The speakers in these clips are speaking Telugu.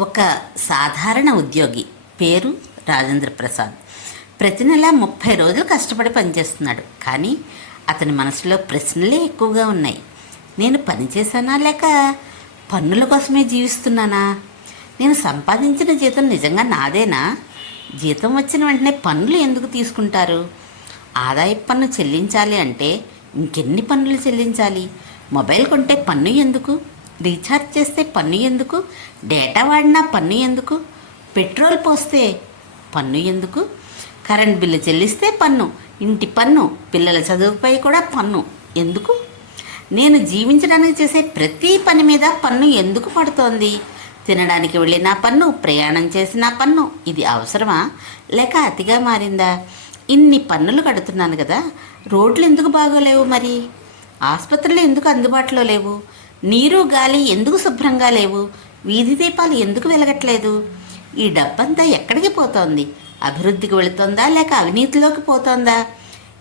ఒక సాధారణ ఉద్యోగి పేరు రాజేంద్ర ప్రసాద్. ప్రతి నెల 30 రోజులు కష్టపడి పనిచేస్తున్నాడు. కానీ అతని మనసులో ప్రశ్నలే ఎక్కువగా ఉన్నాయి. నేను పని చేశానా లేక పన్నుల కోసమే జీవిస్తున్నానా? నేను సంపాదించిన జీతం నిజంగా నాదేనా? జీతం వచ్చిన వెంటనే పన్నులు ఎందుకు తీసుకుంటారు? ఆదాయపు పన్ను చెల్లించాలి అంటే ఇంకెన్ని పన్నులు చెల్లించాలి? మొబైల్ కొంటే పన్ను ఎందుకు? రీఛార్జ్ చేస్తే పన్ను ఎందుకు? డేటా వాడినా పన్ను ఎందుకు? పెట్రోల్ పోస్తే పన్ను ఎందుకు? కరెంట్ బిల్లు చెల్లిస్తే పన్ను, ఇంటి పన్ను, పిల్లల చదువుపై కూడా పన్ను ఎందుకు? నేను జీవించడానికి చేసే ప్రతి పని మీద పన్ను ఎందుకు పడుతోంది? తినడానికి వెళ్ళిన పన్ను, ప్రయాణం చేసిన పన్ను. ఇది అవసరమా లేక అతిగా మారిందా? ఇన్ని పన్నులు కడుతున్నాను కదా, రోడ్లు ఎందుకు బాగోలేవు? మరి ఆసుపత్రులు ఎందుకు అందుబాటులో లేవు? నీరు గాలి ఎందుకు శుభ్రంగా లేవు? వీధి దీపాలు ఎందుకు వెలగట్లేదు? ఈ డబ్బంతా ఎక్కడికి పోతోంది? అభివృద్ధికి వెళుతోందా లేక అవినీతిలోకి పోతోందా?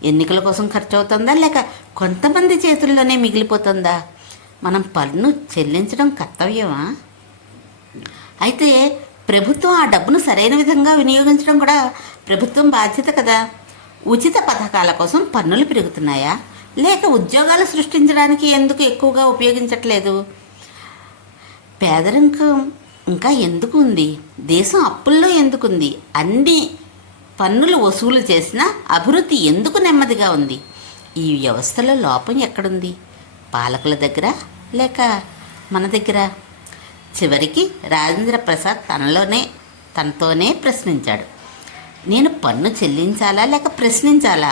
ఎన్నికల కోసం ఖర్చు అవుతుందా లేక కొంతమంది చేతుల్లోనే మిగిలిపోతుందా? మనం పన్ను చెల్లించడం కర్తవ్యమా? అయితే ప్రభుత్వం ఆ డబ్బును సరైన విధంగా వినియోగించడం కూడా ప్రభుత్వం బాధ్యత కదా. ఉచిత పథకాల కోసం పన్నులు పెరుగుతున్నాయా లేక ఉద్యోగాలు సృష్టించడానికి ఎందుకు ఎక్కువగా ఉపయోగించట్లేదు? పేదరికం ఇంకా ఎందుకు ఉంది? దేశం అప్పుల్లో ఎందుకుంది? అన్ని పన్నులు వసూలు చేసినా అభివృద్ధి ఎందుకు నెమ్మదిగా ఉంది? ఈ వ్యవస్థలో లోపం ఎక్కడుంది? పాలకుల దగ్గర లేక మన దగ్గర? చివరికి రాజేంద్ర ప్రసాద్ తనతోనే ప్రశ్నించాడు. నేను పన్ను చెల్లించాలా లేక ప్రశ్నించాలా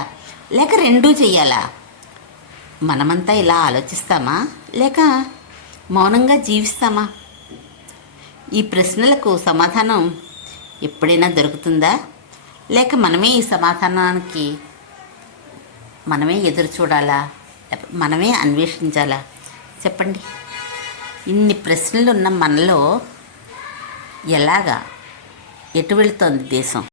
లేక రెండూ చెయ్యాలా? మనమంతా ఇలా ఆలోచిస్తామా లేక మౌనంగా జీవిస్తామా? ఈ ప్రశ్నలకు సమాధానం ఎప్పుడైనా దొరుకుతుందా లేక మనమే ఈ సమాధానానికి మనమే ఎదురు చూడాలా, మనమే అన్వేషించాలా? చెప్పండి. ఇన్ని ప్రశ్నలు ఉన్న మనలో ఎలాగా ఎటు వెళుతోంది దేశం?